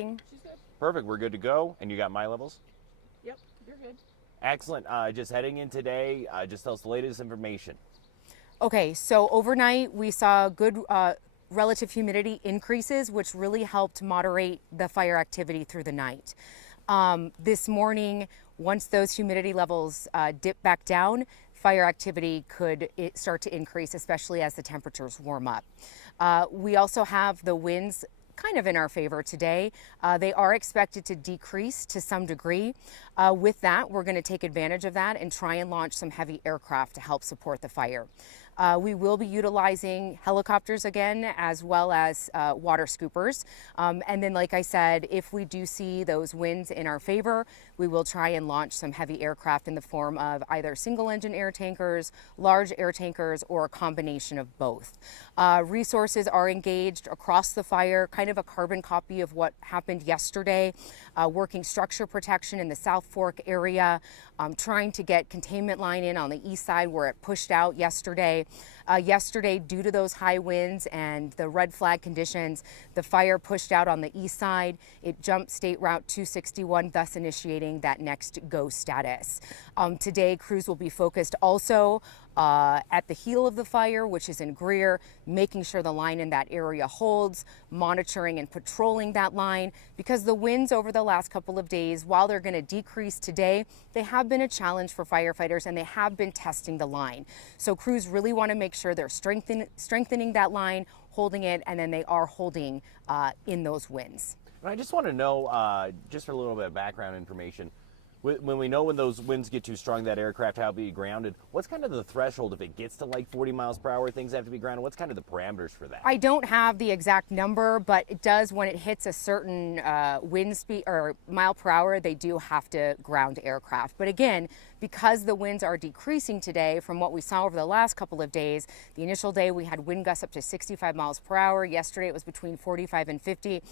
She's good. Perfect. We're good to go. And you got my levels? Yep, you're good. Excellent. Just heading in today, just tell us the latest information. Okay, so overnight we saw good relative humidity increases, which really helped moderate the fire activity through the night. This morning, once those humidity levels dip back down, fire activity could start to increase, especially as the temperatures warm up. We also have the winds kind of in our favor today. They are expected to decrease to some degree. With that, we're going to take advantage of that and try and launch some heavy aircraft to help support the fire. We will be utilizing helicopters again, as well as water scoopers. And then, like I said, if we do see those winds in our favor, we will try and launch some heavy aircraft in the form of either single engine air tankers, large air tankers, or a combination of both. Resources are engaged across the fire, kind of a carbon copy of what happened yesterday, working structure protection in the South Fork area, trying to get containment line in on the east side where it pushed out yesterday. Yesterday, due to those high winds and the red flag conditions, the fire pushed out on the east side. It jumped State Route 261, thus initiating that next go status. Today, crews will be focused also at the heel of the fire, which is in Greer, making sure the line in that area holds, monitoring and patrolling that line, because the winds over the last couple of days, while they're going to decrease today, they have been a challenge for firefighters and they have been testing the line. So crews really want to make sure they're strengthening that line, holding it, and then they are holding in those winds. And I just want to know, just for a little bit of background information, when we know when those winds get too strong, that aircraft have to be grounded, what's kind of the threshold if it gets to like 40 miles per hour, things have to be grounded? What's kind of the parameters for that? I don't have the exact number, but it does, when it hits a certain wind speed or mile per hour, they do have to ground aircraft. But again, because the winds are decreasing today from what we saw over the last couple of days, the initial day we had wind gusts up to 65 miles per hour. Yesterday it was between 45 and 50.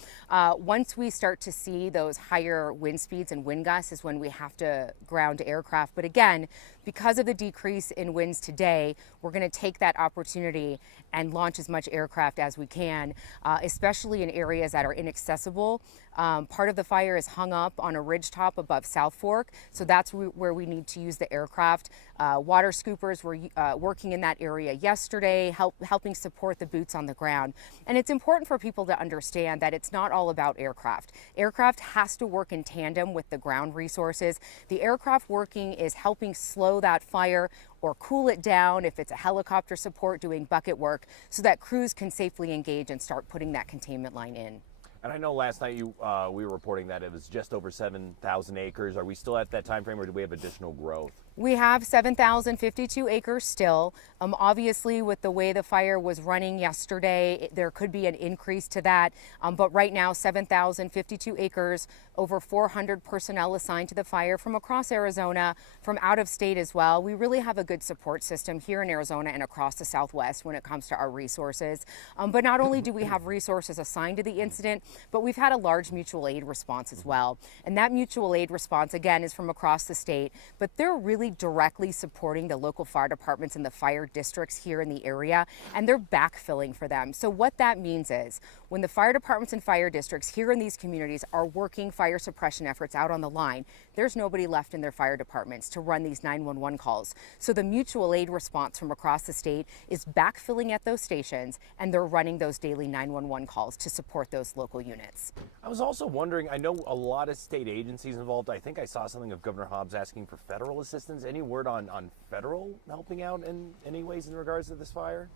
Once we start to see those higher wind speeds and wind gusts is when we have to ground aircraft. But again, because of the decrease in winds today, we're going to take that opportunity and launch as much aircraft as we can, especially in areas that are inaccessible. Part of the fire is hung up on a ridge top above South Fork, so that's where we need to use the aircraft. Water scoopers were working in that area yesterday, helping support the boots on the ground. And it's important for people to understand that it's not all about aircraft. Aircraft has to work in tandem with the ground resources. The aircraft working is helping slow that fire or cool it down if it's a helicopter support doing bucket work, so that crews can safely engage and start putting that containment line in. And I know last night we were reporting that it was just over 7,000 acres. Are we still at that time frame, or do we have additional growth? We have 7,052 acres still. Obviously, with the way the fire was running yesterday, there could be an increase to that. But right now, 7,052 acres, over 400 personnel assigned to the fire from across Arizona, from out of state as well. We really have a good support system here in Arizona and across the Southwest when it comes to our resources. But not only do we have resources assigned to the incident, but we've had a large mutual aid response as well. And that mutual aid response, again, is from across the state, but they're really directly supporting the local fire departments and the fire districts here in the area, and they're backfilling for them. So what that means is when the fire departments and fire districts here in these communities are working fire suppression efforts out on the line, there's nobody left in their fire departments to run these 911 calls. So the mutual aid response from across the state is backfilling at those stations, and they're running those daily 911 calls to support those local units. I was also wondering, I know a lot of state agencies involved. I think I saw something of Governor Hobbs asking for federal assistance. Any word on federal helping out in any ways in regards to this fire?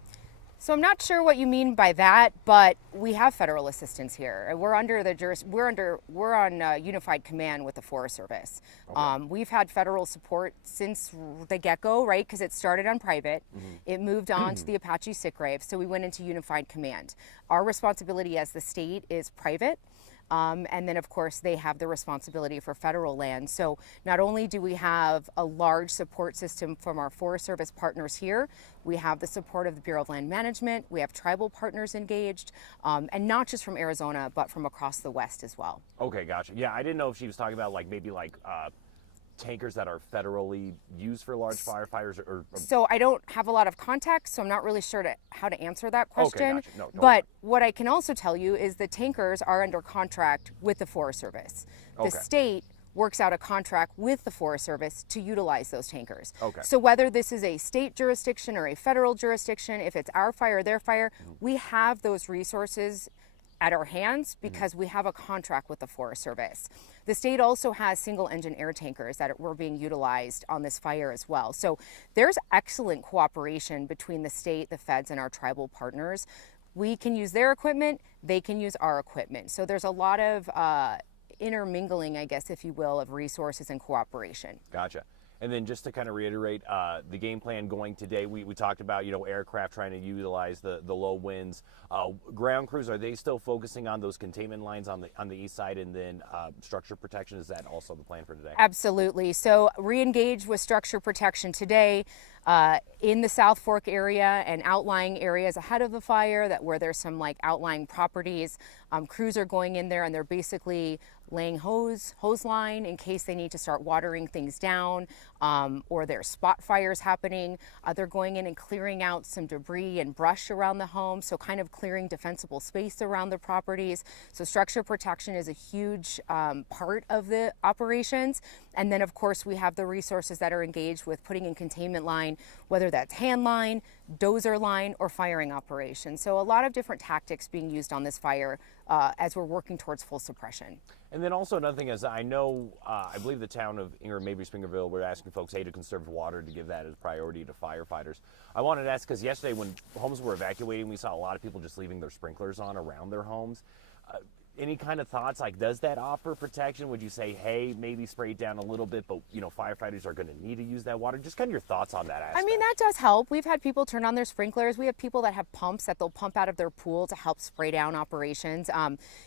So I'm not sure what you mean by that, but we have federal assistance here. We're under the we're on unified command with the Forest Service. Okay. We've had federal support since the get-go, right? Because it started on private, it moved on to the Apache sick grave, so we went into unified command. Our responsibility as the state is private. And then, of course, they have the responsibility for federal land. So not only do we have a large support system from our Forest Service partners here, we have the support of the Bureau of Land Management, we have tribal partners engaged, and not just from Arizona, but from across the West as well. Okay, gotcha. Yeah, I didn't know if she was talking about maybe tankers that are federally used for large firefighters? So I don't have a lot of context, so I'm not really sure how to answer that question. Okay, gotcha. No, totally. But what I can also tell you is the tankers are under contract with the Forest Service. The Okay. state works out a contract with the Forest Service to utilize those tankers. Okay. So whether this is a state jurisdiction or a federal jurisdiction, if it's our fire or their fire, we have those resources at our hands because we have a contract with the Forest Service. The state also has single engine air tankers that were being utilized on this fire as well. So there's excellent cooperation between the state, the feds, and our tribal partners. We can use their equipment, they can use our equipment. So there's a lot of intermingling, I guess, if you will, of resources and cooperation. Gotcha. And then just to kind of reiterate, the game plan going today, we talked about, aircraft trying to utilize the low winds. Ground crews, are they still focusing on those containment lines on the east side, and then structure protection? Is that also the plan for today? Absolutely. So re-engage with structure protection today in the South Fork area and outlying areas ahead of the fire where there's some outlying properties. Crews are going in there and they're basically laying hose line in case they need to start watering things down, or there's spot fires happening. They're going in and clearing out some debris and brush around the home, so kind of clearing defensible space around the properties. So structure protection is a huge part of the operations. And then of course we have the resources that are engaged with putting in containment line, whether that's hand line, dozer line, or firing operations. So a lot of different tactics being used on this fire as we're working towards full suppression. And then also another thing is, I know, I believe the town of Ingram, maybe Springerville, we're asking folks, hey, to conserve water, to give that as priority to firefighters. I wanted to ask, because yesterday when homes were evacuating, we saw a lot of people just leaving their sprinklers on around their homes. Any kind of thoughts, does that offer protection? Would you say, hey, maybe spray it down a little bit, but firefighters are going to need to use that water? Just kind of your thoughts on that aspect. I mean, that does help. We've had people turn on their sprinklers. We have people that have pumps that they'll pump out of their pool to help spray down operations.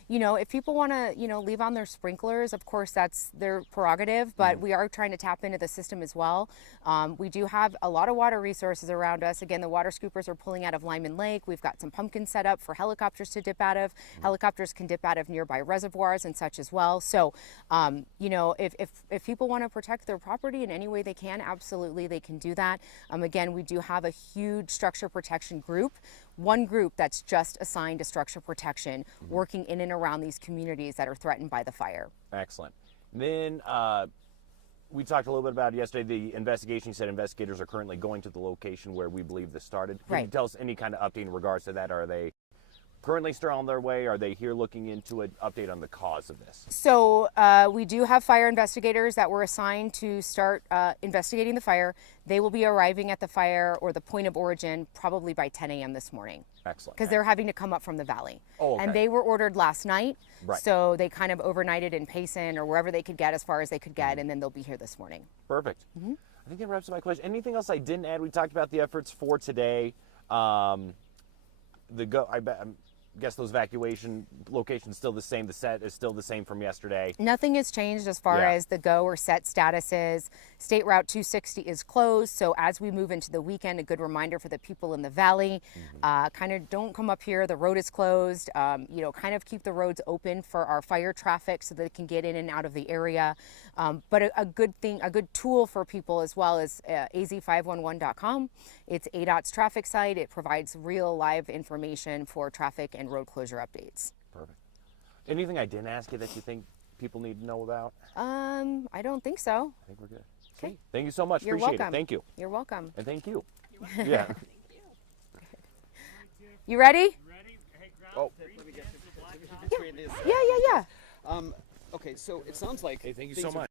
If people want to, leave on their sprinklers, of course, that's their prerogative, but we are trying to tap into the system as well. We do have a lot of water resources around us. Again, the water scoopers are pulling out of Lyman Lake. We've got some pumpkins set up for helicopters to dip out of. Helicopters can dip out of nearby reservoirs and such as well. So, if people want to protect their property in any way they can, absolutely they can do that. Again, we do have a huge structure protection group, one group that's just assigned to structure protection, working in and around these communities that are threatened by the fire. Excellent. Then we talked a little bit about it yesterday, the investigation. You said investigators are currently going to the location where we believe this started. Can you tell us any kind of update in regards to that? Are they currently still on their way? Are they here looking into an update on the cause of this? So we do have fire investigators that were assigned to start investigating the fire. They will be arriving at the fire or the point of origin probably by 10 a.m. this morning. Excellent. Because they're having to come up from the valley. Oh, okay. And they were ordered last night. Right. So they kind of overnighted in Payson or wherever they could get, as far as they could get, and then they'll be here this morning. Perfect. I think that wraps up my question. Anything else I didn't add? We talked about the efforts for today. I guess those evacuation locations still the same. The set is still the same from yesterday. Nothing has changed as far as the go or set statuses. State Route 260 is closed, so as we move into the weekend, a good reminder for the people in the valley, kind of don't come up here. The road is closed. Kind of keep the roads open for our fire traffic so that they can get in and out of the area. But a good tool for people as well is az511.com. It's ADOT's traffic site. It provides real live information for traffic and road closure updates. Perfect. Anything I didn't ask you that you think people need to know about? I don't think so. I think we're good. Okay. Sweet. Thank you so much. You're Appreciate welcome. it. Thank you. You're welcome. And thank you. You're welcome. Yeah. Thank you. You ready? Ready? Hey, Oh. Let me get Yeah. Okay, so it sounds like Hey, thank you things so are much.